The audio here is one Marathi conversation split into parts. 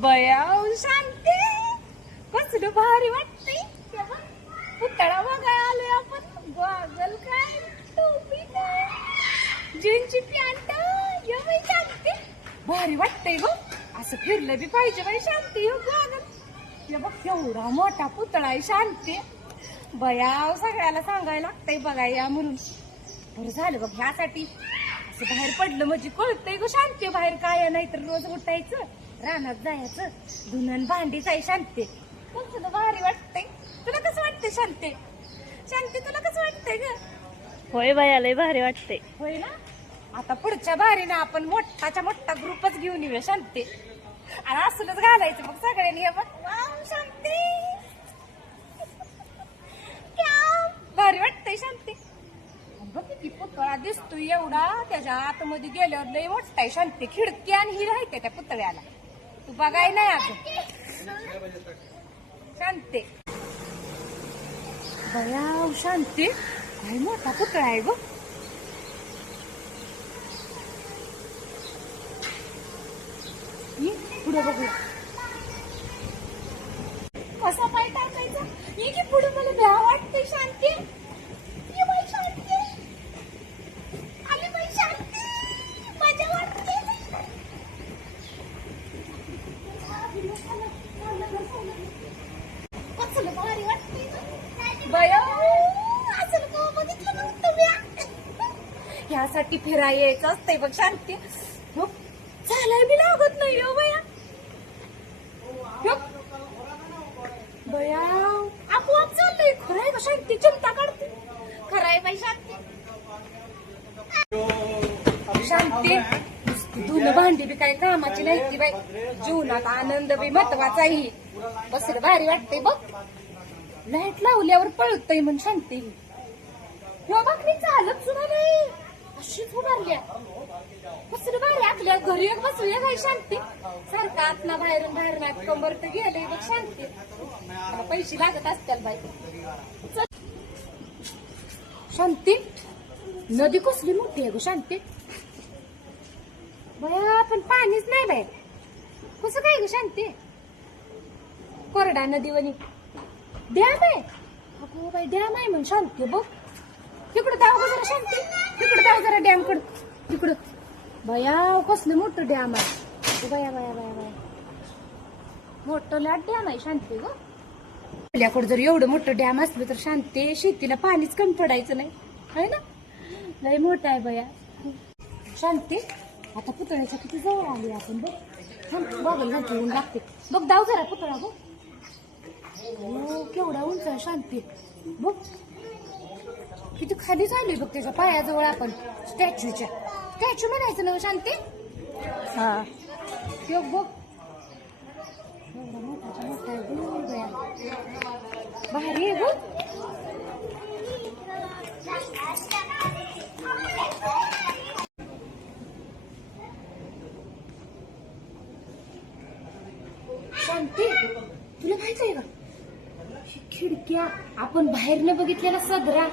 बया शांती कसलं भारी वाटतंय. पुतळा बघाय आलोय आपण. गॉगल काय, टोपी काय, जीन्सची पॅन्ट. बाई शांती भारी वाटतंय ग. असं फिरलं बी पाहिजे बाई शांती. गॉगल हे बघ केवढा मोठा पुतळा आहे शांती. बया सगळ्याला सांगायला लागतंय बघा या म्हणून. बरं झालं बघ ह्यासाठी असं बाहेर पडलं म्हणजे कळतंय ग शांती बाहेर काय नाही तर रोज उठायचं रानात जायचं धुणं भांडीच आहे शांती. तुला भारी वाटतंय. तुला कसं वाटतंय शांती? शांती तुला कसं वाटतंय ग? होय बाया लय भारी वाटते. होय ना. आता पुढच्या बारीनं आपण मोठाच्या मोठा ग्रुपच घेऊन येऊया शांती आणि असलंच घालायचं मग सगळ्यांनी. हे बघ वाव शांती भारी वाटतंय शांती. बघ किती पुतळा दिसतोय एवढा. त्याच्या आतमध्ये गेल्यावर लय मोठा आहे शांती. खिडकी आणि ही राहते त्या पुतळ्याला. तू बघाय नाही अजून शांती. बया शांती काय मोठा पुतळा आहे ग. पुढे बघूया कसा पाय टाकायचा. ये की पुढे मला भ्या वाटते शांती. ये बाई शांती आली बाई शांती. मजा वाटते. कसलं भारी वाटते बया. असं का बघितलं नव्हतं म्या. यासाठी फिरायला यायचं असतंय बघ शांती. चालाय बी लागत नाही हो बया. बया आपोआप चाललंय. खरंय का शांती? चिंता काढते. खरंय बाई शांती. शांती धुणं भांडी बी काय कामाची नाही ती बाई. जीवनात आनंद बी महत्वाचा आहे. बसलं भारी वाटतंय बघ. लाईट लावल्यावर पळतय म्हण शांती. हो बघ मी चालत सुद्धा नाही अशीच उभारल्या. कसलं भारी. आपल्या घरी एक बसूया बाई शांती. सारखं आतना बाहेरून बाहेर नाही कंबर तर गेले बघ शांती. पैसे लागत असतील बाई. शांती नदी कसली मोठी आहे ग शांती. बया पण पाणीच नाही बाई. कसं काय ग शांती? कोरडा नदीवनी डॅम आहे. अगो बाई डॅम आहे म्हण शांती. बघ तिकडं जाऊ जरा शांती. तिकडं जाऊ जरा डॅम कड. तिकडं बया कसलं मोठं डॅम आहे. बया बया बया बया मोठं लाट डॅम आहे शांती ग. आपल्याकडे जर एवढं मोठं डॅम असलं तर शांती शेतीला पाणीच कमी पडायचं नाही है ना. लय मोठं आहे बया शांती. आता पुतळ्याच्या किती जवळ आली आपण. बघ बघल घालते ऊन लागते. बघ जाऊ जरा पुतळा. बघ केवढा उंच आहे शांती. बघ किती खाली झाली बघ त्याच्या पायाजवळ आपण. स्टॅच्यूच्या स्टॅच्यू म्हणायचं ना शांती. हा बघ मोठा भारी आहे बघ. शांती तुला माहित आहे का खिडक्या आपण बाहेरनं बघितलेला सदरा.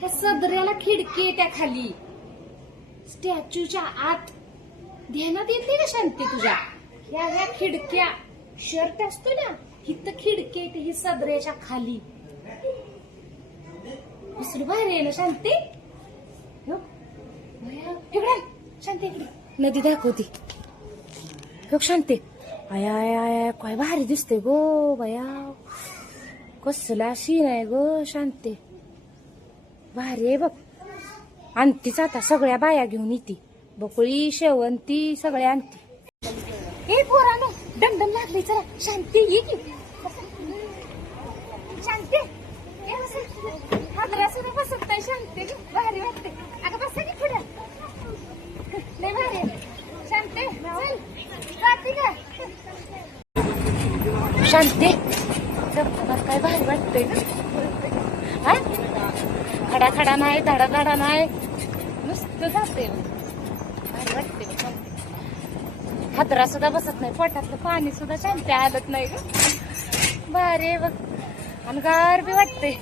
त्या सदऱ्याला खिडकी आहे त्या खाली स्टॅच्यूच्या आत. ध्यानात येते का शांती तुझ्या? ह्या खिडक्या शर्ट असतो ना हिथं खिडकी येते ही सदऱ्याच्या खाली. दुसरं बाहेर आहे ना शांती. इकडे शांती इकडे नदी दाखवती. शांती आया आया आया काय भारी दिसते गो बया. कसला सीन आहे ग शांती. भारी आहे बघ. आणतीच आता सगळ्या बाया घेऊन येते. बकुळी शेवंती सगळे आणते. हे पोरानो दमदम लागली. चला शांती ये की शांती. हादरा सुद्धा बसत नाही शांती. भारी वाटते. अगं बस की पुढे लय भारी शांती. चल जाते का शांती? काय भारी वाटतंय हा. खडा खडा नाही धडा धडा नाही नुसतं जाते. भारी वाटते. हादरा सुद्धा बसत नाही. पोटातलं पाणी सुद्धा शांती आलत नाही ग. भारी बघ आणि गार बी वाटते.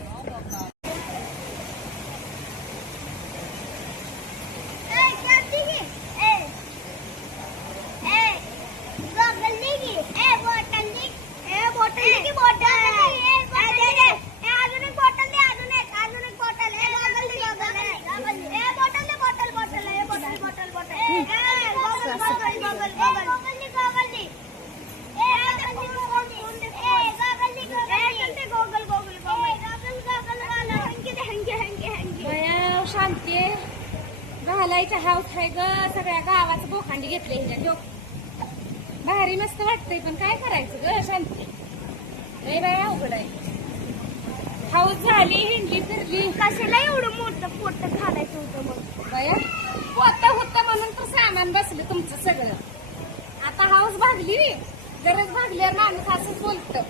घालायचे हाऊस आहे ग. सगळ्या गावाचं बोखांडी घेतले ह्याच्या भारी मस्त वाटतंय, पण काय करायचं ग शांती. लय बाय अवघड आहे. हाऊस झाली, हिंडली फिरली. कशाला एवढं मोठं पोट घालायचं होतं मग? बाया होतं होतं म्हणून तर सामान बसलं तुमचं सगळं. आता हाऊस भागली, गरज भागल्यावर माणूस असंच बोलतं.